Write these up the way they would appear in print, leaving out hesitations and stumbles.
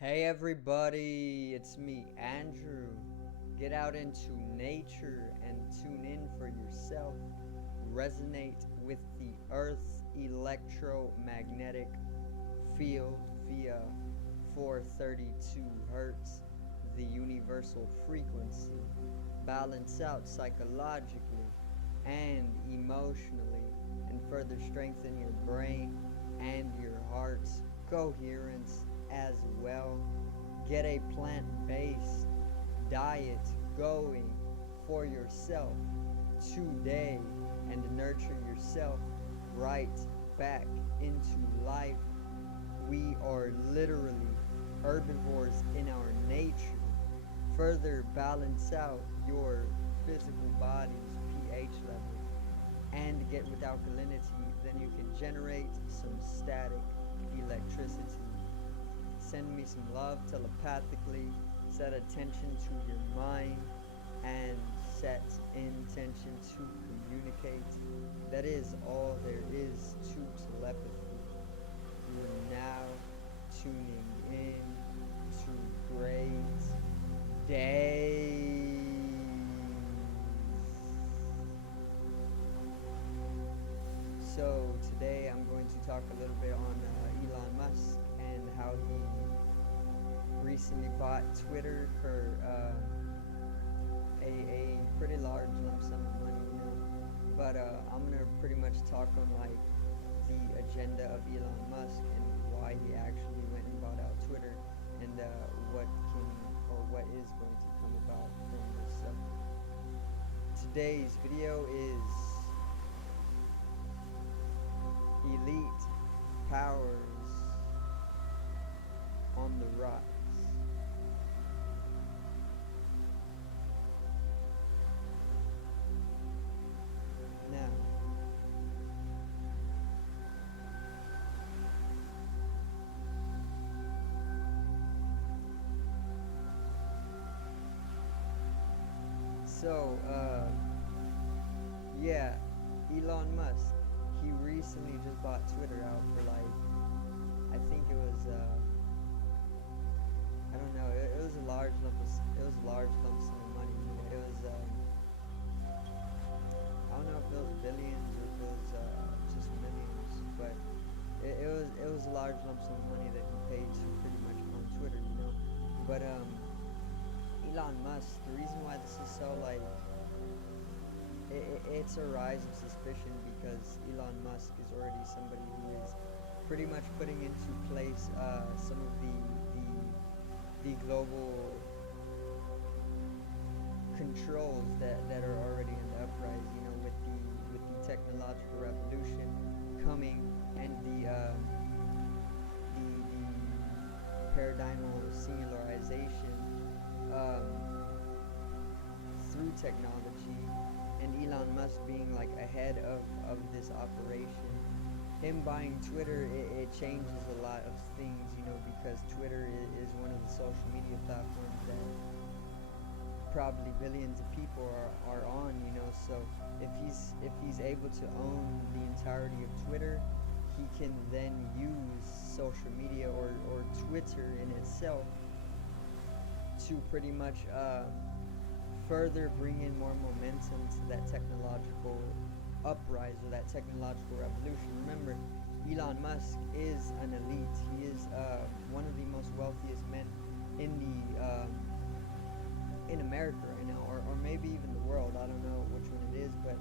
Hey everybody, it's me, Andrew. Get out into nature and tune in for yourself. Resonate with the Earth's electromagnetic field via 432 Hertz, the universal frequency. Balance out psychologically and emotionally, and further strengthen your brain and your heart's coherence as well. Get a plant based diet going for yourself today and nurture yourself right back into life. We are literally herbivores in our nature. Further balance out your physical body's pH level and get with alkalinity, then you can generate some static electricity. Send me some love telepathically, set attention to your mind, and set intention to communicate. That is all there is to telepathy. You are now tuning in to great days. So today I'm going to talk a little bit on Elon Musk and how he recently bought Twitter for a pretty large lump sum of money. But I'm gonna pretty much talk on like the agenda of Elon Musk and why he actually went and bought out Twitter and what can or what is going to come about from this. Today's video is elite powers on the rocks. Now, so yeah, Elon Musk, he recently just bought Twitter out for like, I think it was I don't know, it was a large lump of sum of money. It was I don't know if it was billions or if it was just millions, but it was a large lump sum of money that he paid to pretty much on Twitter. But Elon Musk, the reason why this is so like it's a rise of suspicion because Elon Musk is already somebody who is pretty much putting into place some of the global controls that are already in the uprise. With the technological revolution coming and the paradigmal singularization through technology, and Elon Musk being like ahead of this operation. Him buying Twitter, it changes a lot of things, because Twitter is one of the social media platforms that probably billions of people are on, so if he's able to own the entirety of Twitter, he can then use social media or Twitter in itself to pretty much further bring in more momentum to that technological uprise or that technological revolution. Remember, Elon Musk is an elite. He is one of the most wealthiest men in the in America right now, or maybe even the world. I don't know which one it is, but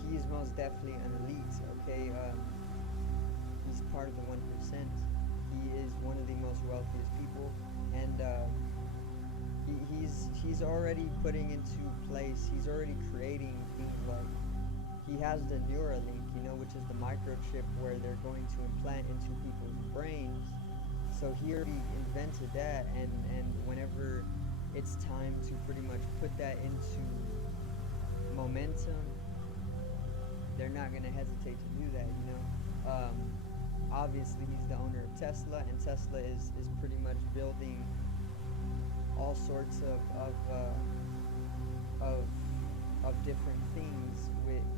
he is most definitely an elite. Okay, he's part of the 1%. He is one of the most wealthiest people, and he's already putting into place. He's already creating things like he has the Neuralink, which is the microchip where they're going to implant into people's brains. So he already invented that, and whenever it's time to pretty much put that into momentum, they're not going to hesitate to do that. Obviously he's the owner of Tesla, and Tesla is pretty much building all sorts of different things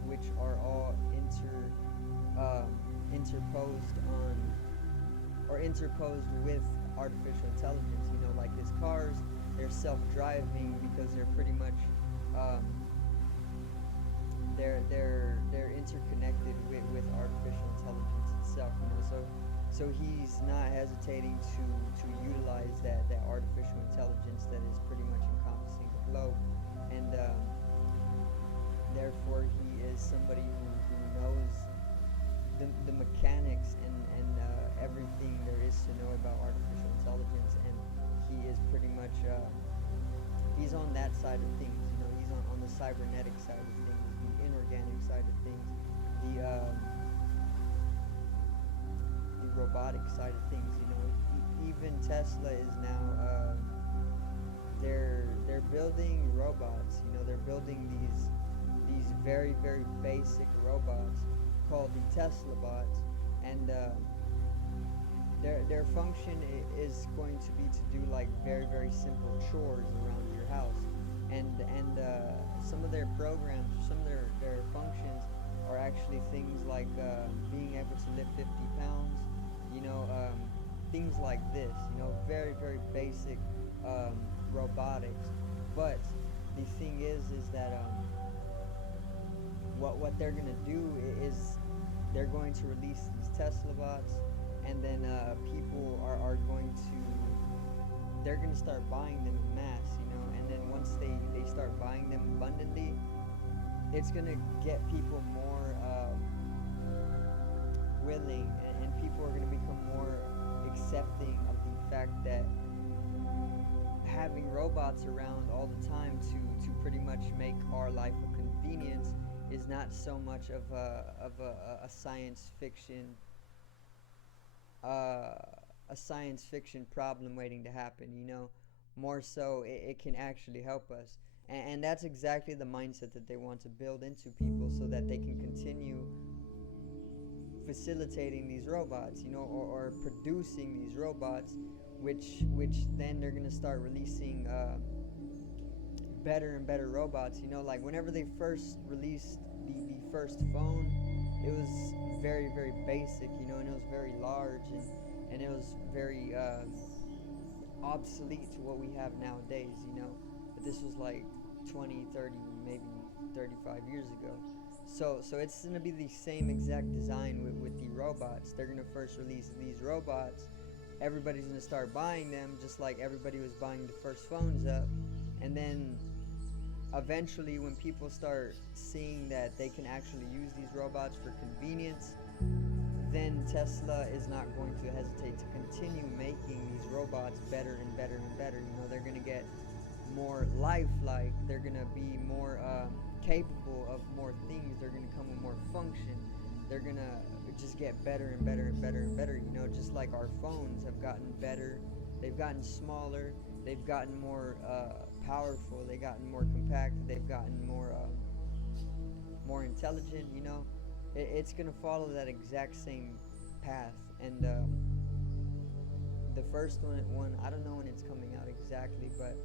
which are all interposed or interposed with artificial intelligence. You know, like his cars, they're self-driving because they're pretty much um, they're interconnected with artificial intelligence itself. You know, so he's not hesitating to utilize that artificial intelligence that is pretty much encompassing the globe, and therefore he is somebody who knows the mechanics and everything there is to know about artificial intelligence, and he is pretty much he's on that side of things. You know, he's on the cybernetic side of things, the inorganic side of things, the robotic side of things. You know, even Tesla is now they're building robots. You know, they're building these very very basic robots called the Tesla bots, and their function is going to be to do like very very simple chores around your house, and some of their programs, some of their functions are actually things like being able to lift 50 pounds, you know, things like this, you know, very very basic robotics. But the thing is that what they're gonna do is they're going to release these Tesla bots, and then people are going to they're going to start buying them in mass, you know, and then once they start buying them abundantly, it's going to get people more willing, and people are going to become more accepting of the fact that having robots around all the time to pretty much make our life a convenience is not so much of a science fiction problem waiting to happen, you know. More so it can actually help us, and that's exactly the mindset that they want to build into people, so that they can continue facilitating these robots, you know, or producing these robots, which then they're going to start releasing better and better robots. You know, like whenever they first released the first phone, it was very very basic, you know, and it was very large, and it was very obsolete to what we have nowadays, you know. But this was like 20, 30, maybe 35 years ago. So it's going to be the same exact design with the robots. They're going to first release these robots, everybody's going to start buying them just like everybody was buying the first phones up, and then eventually when people start seeing that they can actually use these robots for convenience, then Tesla is not going to hesitate to continue making these robots better and better and better. You know, they're going to get more lifelike, they're going to be more capable of more things, they're going to come with more function, they're going to just get better and better and better and better, you know, just like our phones have gotten better, they've gotten smaller, they've gotten more powerful, they've gotten more compact, they've gotten more intelligent, you know. It's going to follow that exact same path, and the first one, I don't know when it's coming out exactly, but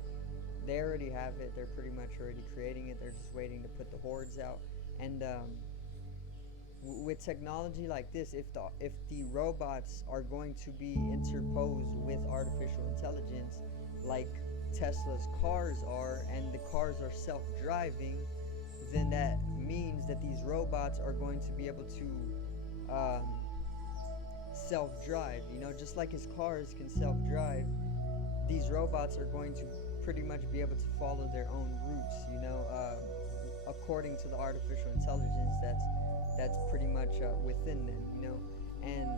they already have it, they're pretty much already creating it, they're just waiting to put the hordes out, and with technology like this, if the robots are going to be interposed with artificial intelligence, like Tesla's cars are, and the cars are self-driving, then that means that these robots are going to be able to self-drive. You know, just like his cars can self-drive, these robots are going to pretty much be able to follow their own routes. You know, according to the artificial intelligence that's pretty much within them. You know, and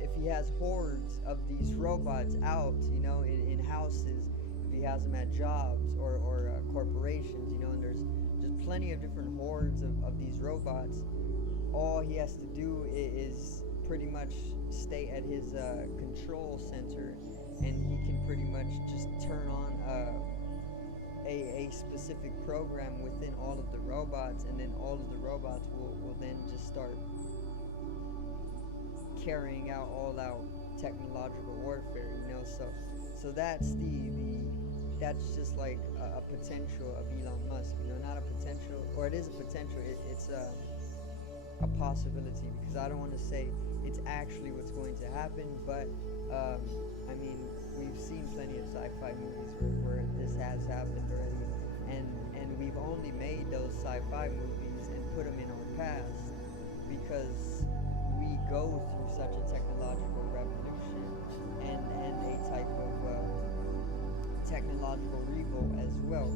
if he has hordes of these robots out, you know, in houses, if he has them at jobs or corporations, you know, and there's plenty of different hordes of these robots, all he has to do is pretty much stay at his control center, and he can pretty much just turn on a specific program within all of the robots, and then all of the robots will then just start carrying out all out technological warfare, you know. So that's that's just like a potential of Elon Musk, you know, not a potential, or it is a potential. a possibility, because I don't want to say it's actually what's going to happen, but I mean, we've seen plenty of sci-fi movies where this has happened already, and we've only made those sci-fi movies and put them in our past because we go through such a technological revolution and a type of technological revolt as well.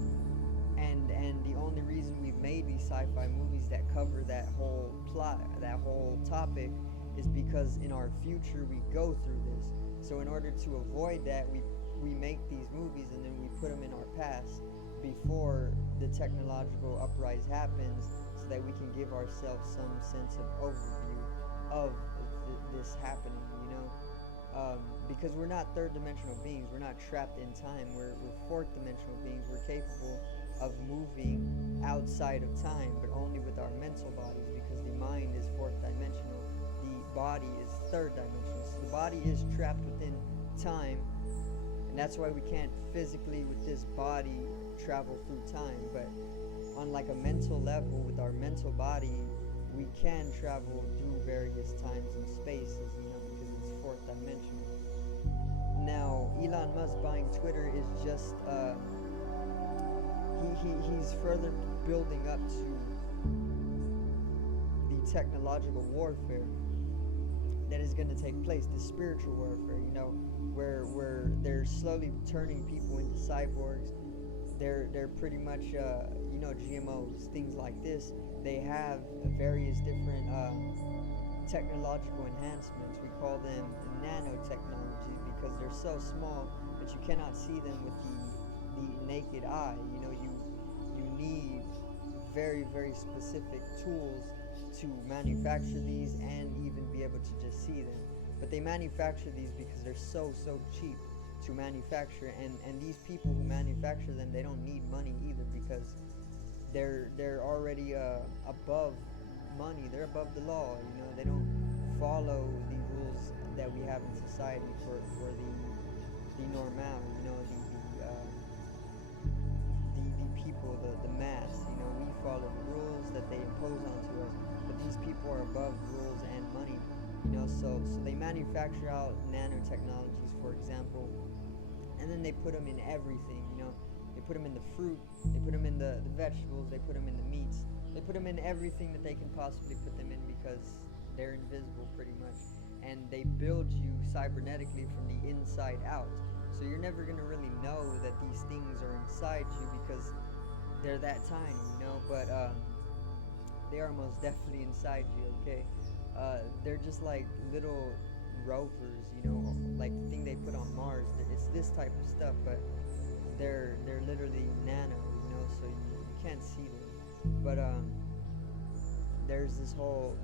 And the only reason we've made these sci-fi movies that cover that whole plot, that whole topic, is because in our future we go through this. So in order to avoid that, we make these movies and then we put them in our past before the technological uprise happens, so that we can give ourselves some sense of overview of this happening, you know. Because we're not third dimensional beings, we're not trapped in time, we're fourth dimensional beings. We're capable of moving outside of time, but only with our mental bodies, because the mind is fourth dimensional, the body is third dimensional. So the body is trapped within time, and that's why we can't physically with this body travel through time. But on like a mental level, with our mental body, we can travel through various times and spaces, you know, because it's fourth dimensional. Now, Elon Musk buying Twitter is just he's further building up to the technological warfare that is going to take place, the spiritual warfare, you know, where they're slowly turning people into cyborgs. They're pretty much you know, GMOs, things like this. They have various different technological enhancements. We call them nanotechnology because they're so small that you cannot see them with the naked eye. You know, you need very, very specific tools to manufacture these and even be able to just see them. But they manufacture these because they're so cheap to manufacture, and these people who manufacture them, they don't need money either, because they're already above money. They're above the law. You know, they don't follow the rules that we have in society for the normal. You know, the people, the mass. You know, we follow the rules that they impose onto us, but these people are above rules and money. You know, so they manufacture out nanotechnologies, for example, and then they put them in everything. You know, they put them in the fruit, they put them in the vegetables, they put them in the meats, they put them in everything that they can possibly put them in, because they're invisible pretty much, and they build you cybernetically from the inside out. So you're never gonna really know that these things are inside you because they're that tiny, you know. But they are most definitely inside you. Okay, they're just like little rovers, you know, like the thing they put on Mars. It's this type of stuff, but they're literally nano, you know, so you can't see them. But there's this whole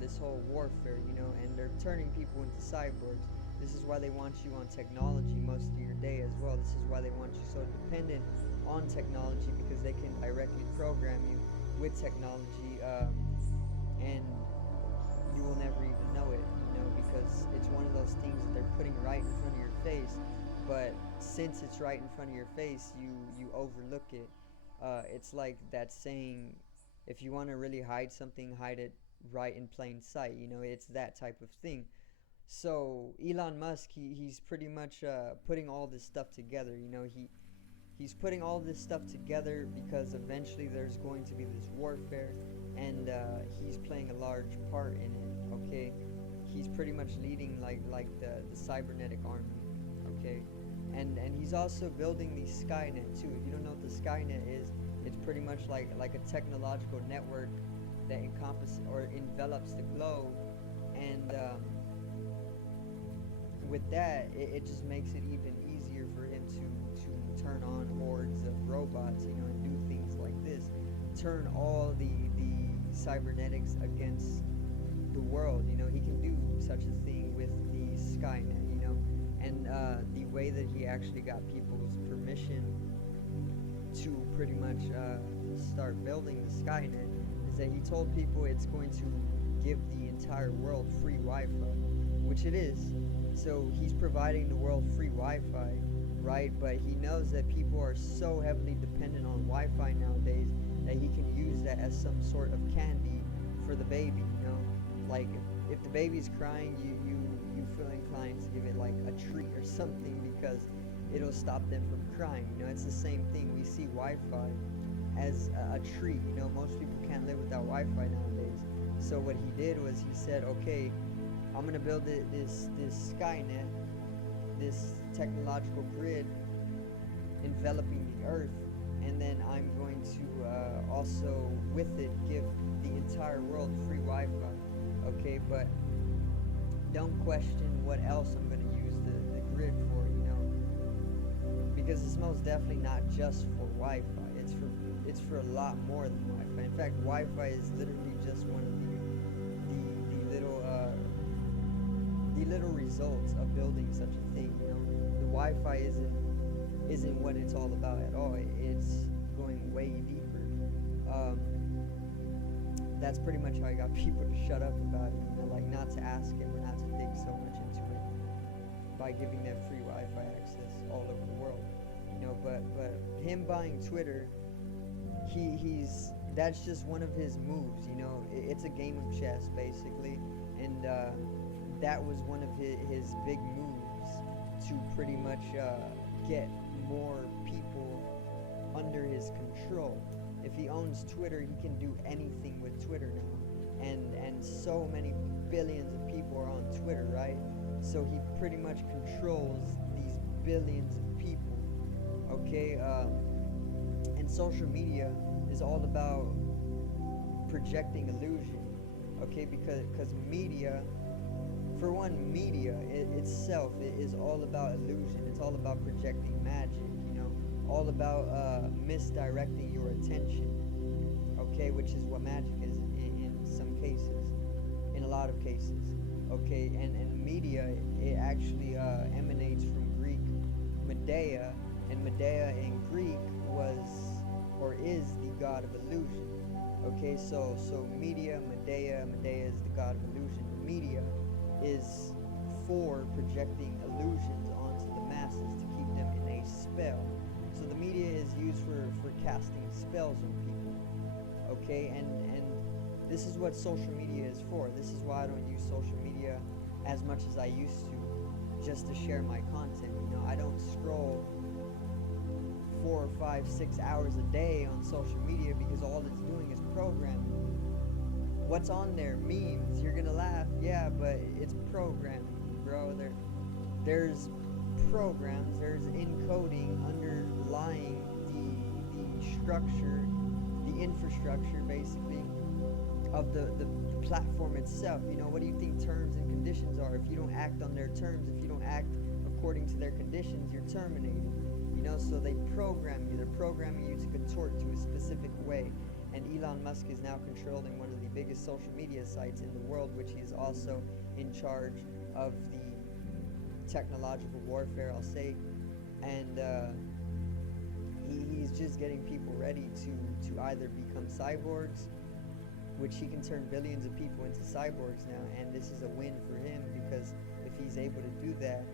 warfare, you know, and they're turning people into cyborgs. This is why they want you on technology most of your day as well. This is why they want you so dependent on technology, because they can directly program you with technology, and you will never even know it, you know, because it's one of those things that they're putting right in front of your face. But since it's right in front of your face, you overlook it. It's like that saying, if you want to really hide something, hide it right in plain sight. You know, it's that type of thing. So Elon Musk, he's pretty much putting all this stuff together. You know, he's putting all this stuff together because eventually there's going to be this warfare, and he's playing a large part in it. Okay, he's pretty much leading like the cybernetic army. Okay, and he's also building the Skynet too. If you don't know what the Skynet is, it's pretty much like a technological network that encompasses or envelops the globe, and with that, it just makes it even easier for him to turn on hordes of robots, you know, and do things like this, turn all the cybernetics against the world. You know, he can do such a thing with the Skynet, you know, and the way that he actually got people's permission to pretty much start building the Skynet is that he told people it's going to give the entire world free Wi-Fi, which it is. So he's providing the world free Wi-Fi, right? But he knows that people are so heavily dependent on Wi-Fi nowadays that he can use that as some sort of candy for the baby, you know? Like if the baby's crying, you feel inclined to give it like a treat or something because it'll stop them from crying. You know, it's the same thing. We see Wi-Fi as a treat. You know, most people can't live without Wi-Fi nowadays. So what he did was he said, okay, I'm gonna build this Skynet, this technological grid enveloping the Earth, and then I'm going to also with it give the entire world free Wi-Fi. Okay, but don't question what else I'm going to use the grid for, you know, because it's most definitely not just for Wi-Fi. It's for a lot more than Wi-Fi. In fact, Wi-Fi is literally just one of the little results of building such a thing. You know, the Wi-Fi isn't what it's all about at all. It's going way deeper. That's pretty much how I got people to shut up about it. You know, like not to ask him or not to dig so much into it by giving them free Wi-Fi access all over the world. You know, but him buying Twitter, he's that's just one of his moves. You know, it's a game of chess basically, and that was one of his big moves to pretty much get more people under his control. If he owns Twitter, he can do anything with Twitter now, and so many billions of people are on Twitter, right? So he pretty much controls these billions of people. Okay, and social media is all about projecting illusion. Okay, because media, for one, media itself is all about illusion. It's all about projecting magic, you know, all about misdirecting your attention, okay, which is what magic is in some cases, in a lot of cases, okay, and media, it actually emanates from Greek Medea, and Medea in Greek was, or is, the god of illusion, okay, so Medea is the god of illusion. Media is for projecting illusions onto the masses to keep them in a spell. So the media is used for casting spells on people. Okay, and this is what social media is for. This is why I don't use social media as much as I used to, just to share my content. You know, I don't scroll 4 or 5, 6 hours a day on social media because all it's doing is programming. What's on there? Memes. You're gonna laugh, yeah, but it's programming, bro. There's programs, there's encoding underlying the structure, the infrastructure, basically, of the platform itself. You know, what do you think terms and conditions are? If you don't act on their terms, if you don't act according to their conditions, you're terminated. You know, so they program you. They're programming you to contort to a specific way. And Elon Musk is now controlling one of the biggest social media sites in the world, which he is also in charge of the technological warfare, I'll say. And he's just getting people ready to either become cyborgs, which he can turn billions of people into cyborgs now. And this is a win for him, because if he's able to do that,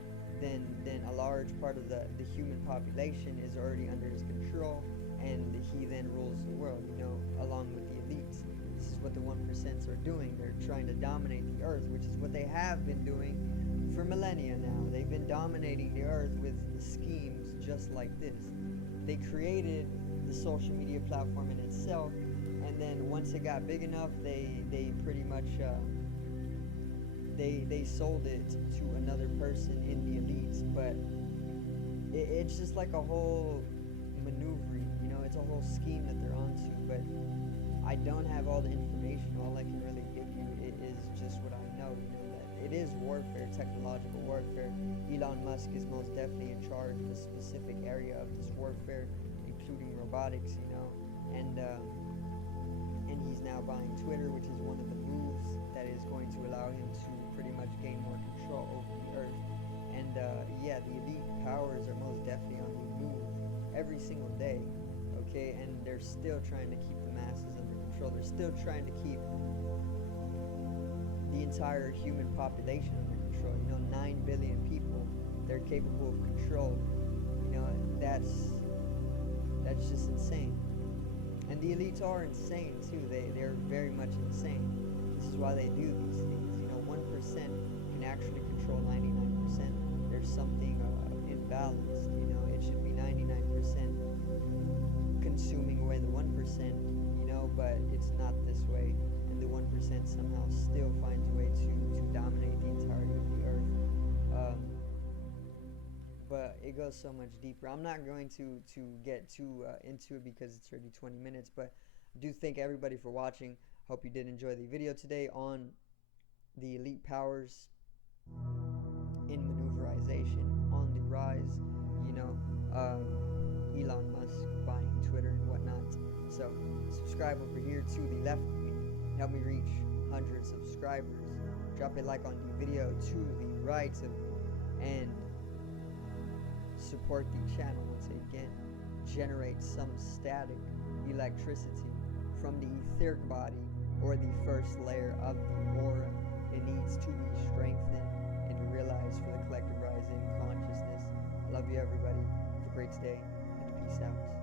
then a large part of the human population is already under his control, and he then rules the world, you know, along with the elites. This is what the 1% are doing. They're trying to dominate the earth, which is what they have been doing for millennia now. They've been dominating the earth with schemes just like this. They created the social media platform in itself, and then once it got big enough, they pretty much they sold it to another person in the elites. But it's just like a whole maneuvering, you know, it's a whole scheme that they're onto. But I don't have all the information. All I can really give you is just what I know, you know, that it is warfare, technological warfare. Elon Musk is most definitely in charge of a specific area of this warfare, including robotics, you know, and he's now buying Twitter, which is one of the moves that is going to allow him to pretty much gain more control over the earth. And yeah, the elite powers are most definitely on the move every single day, okay, and they're still trying to keep the masses under control. They're still trying to keep the entire human population under control. You know, 9 billion people they're capable of control. You know, that's just insane. And the elites are insane too. They're very much insane. this is why they do these things. 1% can actually control 99%. There's something imbalanced. It should be 99% consuming away the 1%. But it's not this way, and the 1% somehow still finds a way to dominate the entirety of the earth. But it goes so much deeper. I'm not going to get too into it because it's already 20 minutes, but I do thank everybody for watching. Hope you did enjoy the video today on the elite powers in maneuverization on the rise. Elon Musk buying Twitter and whatnot. So subscribe over here to the left of me. Help me reach 100 subscribers. Drop a like on the video to the right of me, and support the channel once again. Generate some static electricity from the etheric body, or the first layer of the aura. It needs to be strengthened and realized for the collective rising consciousness. I love you, everybody. Have a great day, and peace out.